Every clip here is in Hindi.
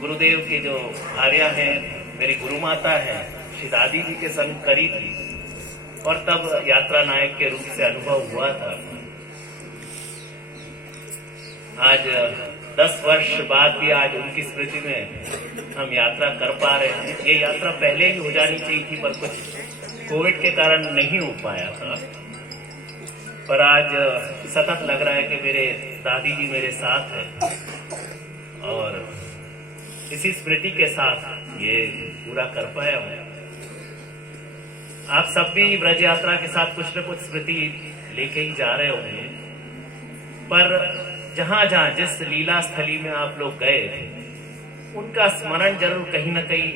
गुरुदेव के जो भार्या हैं, मेरी गुरु माता है, श्री दादी जी के संग करी थी और तब यात्रा नायक के रूप से अनुभव हुआ था। आज 10 वर्ष बाद भी आज उनकी स्मृति में हम यात्रा कर पा रहे हैं। ये यात्रा पहले ही हो जानी चाहिए थी, पर कुछ कोविड के कारण नहीं हो पाया था। पर आज सतत लग रहा है कि मेरे दादी जी मेरे साथ हैं और इसी स्मृति के साथ ये पूरा कर पाया हूं। आप सब भी ब्रज यात्रा के साथ कुछ न कुछ स्मृति लेके ही जा रहे होंगे, पर जहां जहां जिस लीला स्थली में आप लोग गए उनका स्मरण जरूर कहीं ना कहीं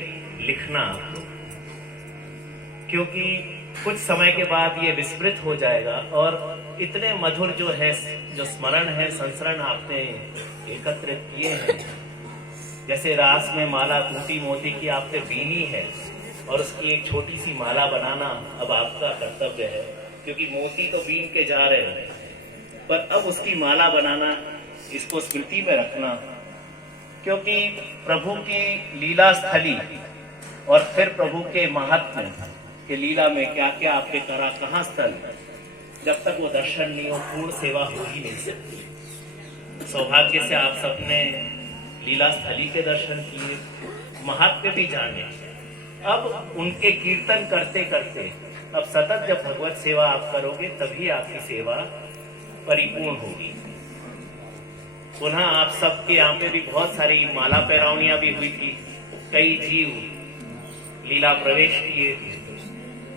लिखना आप लोग, क्योंकि कुछ समय के बाद ये विस्मृत हो जाएगा और इतने मधुर जो है, जो स्मरण है, संस्मरण आपने एकत्रित किए हैं। जैसे रास में माला टूटी मोती की आपने बीनी है और उसकी एक छोटी सी माला बनाना अब आपका कर्तव्य है, क्योंकि मोती तो बीन के जा रहे हैं, पर अब उसकी माला बनाना, इसको स्मृति में रखना, क्योंकि प्रभु की लीला स्थली और फिर प्रभु के महात्म्य के लीला में क्या क्या आपके करा, कहाँ स्थल, जब तक वो दर्शन नहीं हो पूर्ण सेवा हो ही नहीं सकती। सौभाग्य से आप सबने लीला स्थली के दर्शन किए, महात्म्य भी जाने। अब उनके कीर्तन करते करते अब सतत जब भगवत सेवा आप करोगे तभी आपकी सेवा परिपूर्ण होगी। पुनः आप सबके यहाँ पे भी बहुत सारी माला पैरावनियां भी हुई थी, कई जीव लीला प्रवेश किए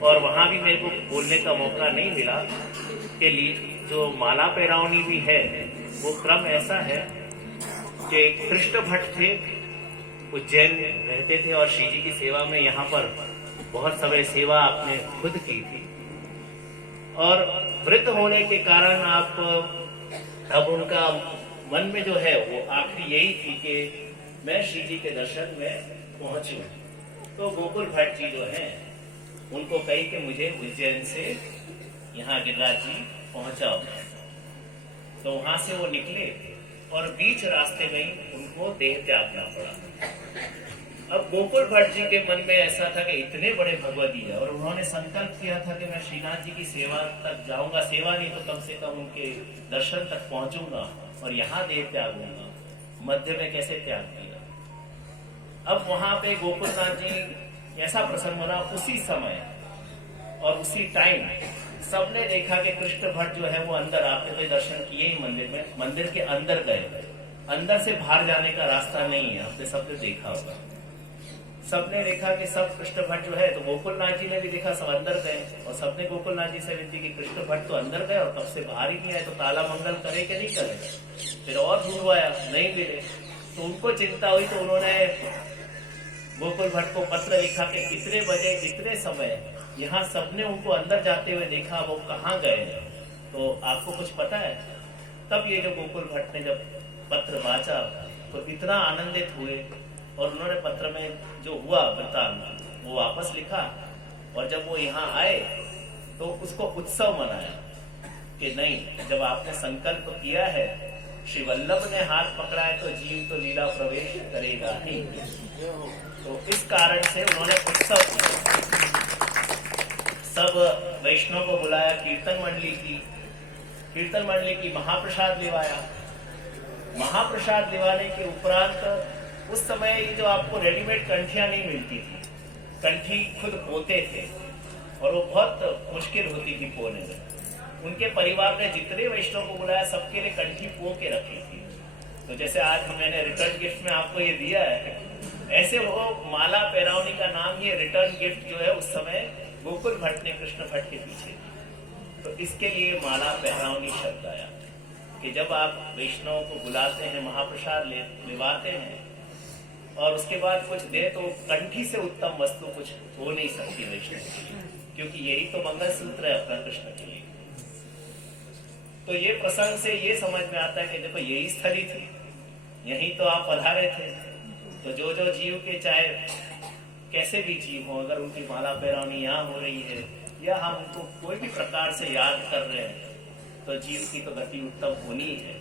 और वहां भी मेरे को बोलने का मौका नहीं मिला कि जो माला पैरावनी भी है वो क्रम ऐसा है कि कृष्ण भट्ट थे, उज्जैन रहते थे और श्री जी की सेवा में यहाँ पर बहुत समय सेवा आपने खुद की थी और वृद्ध होने के कारण आप अब उनका मन में जो है वो आखिरी यही थी कि मैं श्री जी के दर्शन में पहुंचूं। तो गोकुल भट्ट जी जो हैं उनको कही कि मुझे उज्जैन से यहाँ गिरिराज जी पहुंचाओ। तो वहां से वो निकले और बीच रास्ते में ही उनको देह त्यागना पड़ा। अब गोकुल भट्ट जी के मन में ऐसा था कि इतने बड़े भगवती है और उन्होंने संकल्प किया था कि मैं श्रीनाथ जी की सेवा तक जाऊंगा, सेवा नहीं तो कम से कम उनके दर्शन तक पहुंचूंगा और यहाँ देह त्यागूंगा। मध्य में कैसे त्याग दिया। अब वहां पे गोकुलनाथ जी ऐसा प्रसन्न बना, उसी समय और उसी टाइम सबने देखा कि कृष्ण भट्ट जो है वो अंदर, आपने तो दर्शन किए ही मंदिर में, मंदिर के अंदर गए, अंदर से बाहर जाने का रास्ता नहीं है, आपने सबने देखा होगा। सबने देखा कि सब कृष्ण भट्ट जो है, तो गोकुलनाथ जी ने भी देखा सब अंदर गए और सबने गोकुलनाथ जी से विनती की कृष्ण भट्ट तो अंदर गए और तब से बाहर ही नहीं आए, तो ताला मंगल करे कि नहीं करे। फिर और ढूंढवाया, नहीं मिले, तो उनको चिंता हुई, तो उन्होंने गोकुल भट्ट को पत्र लिखा कि इतने बजे इतने समय यहाँ सबने उनको अंदर जाते हुए देखा, वो कहाँ गए, तो आपको कुछ पता है। तब ये जो गोकुल भट्ट ने जब पत्र वाचा तो इतना आनंदित हुए और उन्होंने पत्र में जो हुआ वृत्तांत वो वापस लिखा और जब वो यहाँ आए तो उसको उत्सव मनाया कि नहीं, जब आपने संकल्प किया है, श्री वल्लभ ने हाथ पकड़ा है तो जीव तो लीला प्रवेश करेगा ही। तो इस कारण से उन्होंने उत्सव किया, सब वैष्णव को बुलाया, कीर्तन मंडली की महाप्रसाद दिवाया। महाप्रसाद दिवाने के उपरांत उस समय जो आपको रेडीमेड कंठियां नहीं मिलती थी, कंठी खुद पोते थे और वो बहुत मुश्किल होती थी पोने में। उनके परिवार ने जितने वैष्णव को बुलाया सबके लिए कंठी पो के रखी थी। तो जैसे आज मैंने रिटर्न गिफ्ट में आपको ये दिया है, ऐसे वो माला पैरावनी का नाम ये रिटर्न गिफ्ट जो है उस समय गोकुल भट्ट ने कृष्ण भट्ट के पीछे दी। तो इसके लिए माला पैरावनी शब्द आया कि जब आप वैष्णव को बुलाते हैं, महाप्रसाद लेवाते हैं और उसके बाद कुछ दे, तो कंठी से उत्तम वस्तु कुछ हो नहीं सकती वैष्णव के लिए, क्योंकि यही तो मंगल सूत्र है अपना कृष्ण के लिए। तो ये प्रसंग से ये समझ में आता है कि देखो यही स्थली थी, यही तो आप पधारे थे। तो जो जो जीव के, चाहे कैसे भी जीव हो, अगर उनकी माला पैरावनी यहाँ हो रही है या हम उनको कोई भी प्रकार से याद कर रहे हैं, तो जीव की तो गति उत्तम होनी है।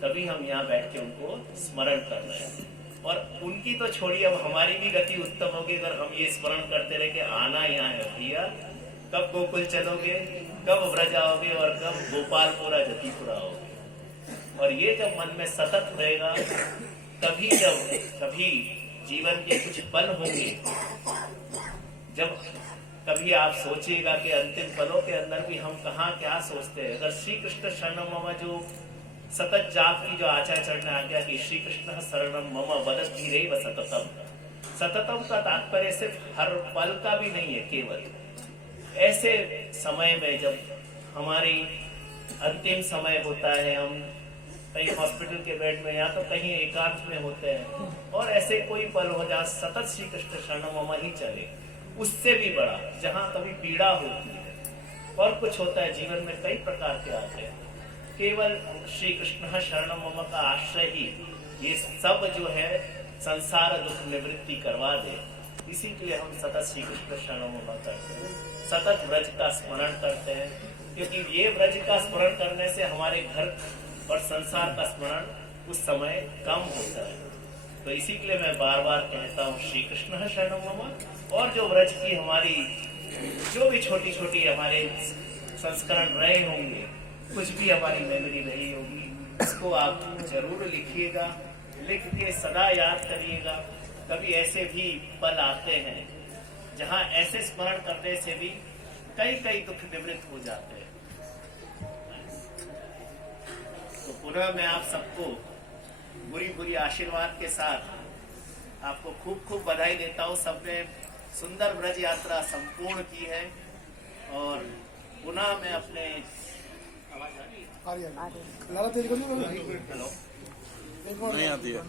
तभी हम यहाँ बैठ के उनको स्मरण कर रहे हैं और उनकी तो छोड़िए, अब हमारी भी गति उत्तम होगी अगर हम ये स्मरण करते रहे कि आना यहाँ है भैया, कब गोकुल चलोगे, कब ब्रज आओगे और कब गोपालपुरा जतिपुरा आओगे। और ये जब मन में सतत रहेगा, तभी जब कभी जीवन के कुछ पल होंगे, जब कभी आप सोचिएगा कि अंतिम पलों के अंदर भी हम कहाँ क्या सोचते हैं। अगर श्री कृष्ण शरणम मम जो सतत जाप की जो आचार्य ने आज्ञा की, श्री कृष्ण शरणम मम वदत धीरे सततम, सततम का तात्पर्य सिर्फ हर पल का भी नहीं है, केवल ऐसे समय में जब हमारी अंतिम समय होता है, हम कहीं हॉस्पिटल के बेड में या तो कहीं एकांत में होते हैं, और ऐसे कोई पल हो जहाँ सतत श्री कृष्ण शरणम मम ही चले। उससे भी बड़ा जहाँ कभी पीड़ा होती है और कुछ होता है जीवन में, कई प्रकार के आते हैं, केवल श्री कृष्ण शरणम मम का आश्रय ही ये सब जो है संसार दुख निवृत्ति करवा दे। इसी के लिए हम सतत श्री कृष्ण शरणम मम करते हैं, सतत व्रज का स्मरण करते हैं, क्योंकि ये व्रज का स्मरण करने से हमारे घर और संसार का स्मरण उस समय कम होता है। तो इसी के लिए मैं बार बार कहता हूँ श्री कृष्ण शरणम मम। और जो व्रज की हमारी जो भी छोटी छोटी हमारे संस्करण रहे होंगे, कुछ भी हमारी मेमोरी रही होगी, उसको आप जरूर लिखिएगा, लिख के सदा याद करिएगा। कभी ऐसे भी पल आते हैं जहाँ ऐसे स्मरण करने से भी कई दुख निवृत्त हो जाते हैं। तो पुनः मैं आप सबको बुरी आशीर्वाद के साथ आपको खूब बधाई देता हूँ। सबने सुंदर ब्रज यात्रा संपूर्ण की है, और पुनः मैं अपने हेलो नहीं आती है,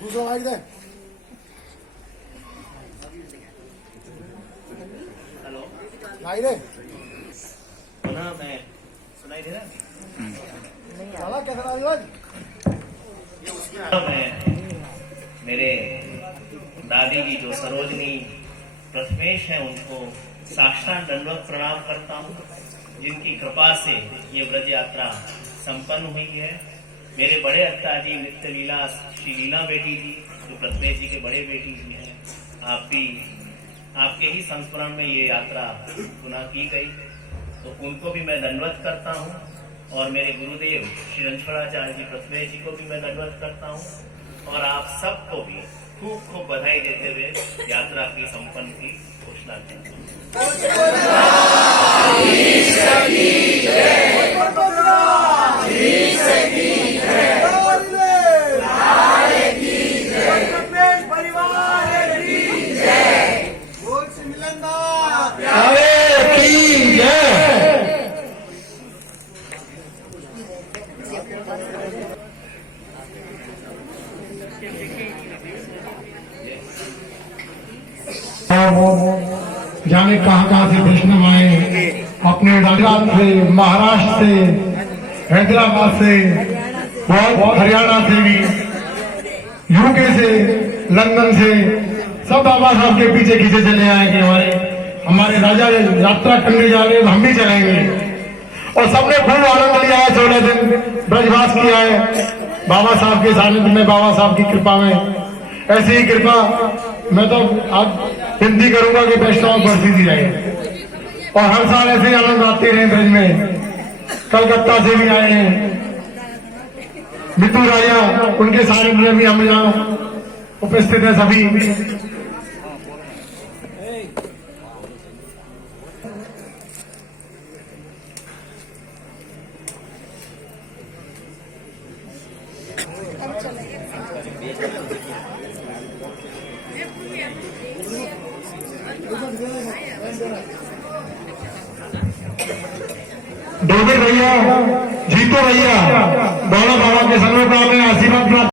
दूसरा माइक दे। हेलो माइक दे। पुनः मैं सुनाई दे रहा कैसा आज मैं मेरे दादी की जो सरोजनी प्रथमेश है, उनको साक्षात दंडवत प्रणाम करता हूँ, जिनकी कृपा से ये व्रज यात्रा संपन्न हुई है। मेरे बड़े अत्ता जी नित्य लीला श्री लीला बेटी जी, जो प्रथमेश जी के बड़े बेटी जी हैं, आप भी आपके ही संस्मरण में ये यात्रा पुनः की गई, तो उनको भी मैं दंडवत करता हूँ। और मेरे गुरुदेव श्री रणछोड़ाचार्य जी प्रथमेश जी को भी मैं दंडवत करता हूँ, और आप सबको भी खूब बधाई देते हुए यात्रा की संपन्न की घोषणा करता जाने कहाँ से वैष्णव आए, अपने गुजरात से, महाराष्ट्र से, हैदराबाद से, बहुत हरियाणा से भी, यूके से, लंदन से, सब बाबा साहब के पीछे खींचे चले आए कि हमारे राजा यात्रा करने जा रहे हैं, हम भी चलेंगे। और सबने खूब आनंद लिया है, 16 दिन ब्रजवास किया है बाबा साहब के सानिध्य में, बाबा साहब की कृपा में। ऐसी ही कृपा मैं तो आज विनती करूंगा कि वैष्णव बढ़ती दी जाए, और हर साल ऐसे ही आनंद आते रहे ब्रज में। कलकत्ता से भी आए हैं मितू राजा, उनके सानिध्य में भी हम यहाँ उपस्थित है सभी। डोगर भैया, जीतो भैया, दोनों बाबा के संग में आशीर्वाद प्राप्त